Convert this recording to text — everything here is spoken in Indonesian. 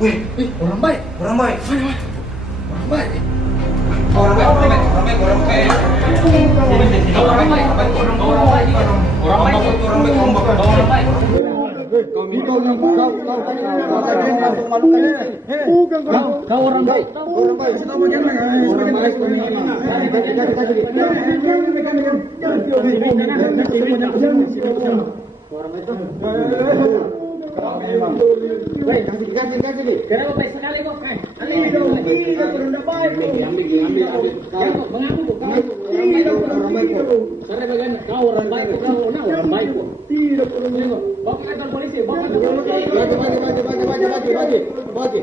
Wih, orang baik. Orang baik. Mana, mana? Orang baik. Orang baik. Orang baik. Orang baik. Orang baik. Orang baik. Kau minta yang kau orang baik. Orang baik. Selama jangan orang baik. Orang itu. Baik, kasih ni. Kenapa baik sekali kau? Ambil. Orang baik. Cara bagaimana? Kau orang baik, kau orang baik. Tidak perlu. Bawa ke kantor polisi. Bagi.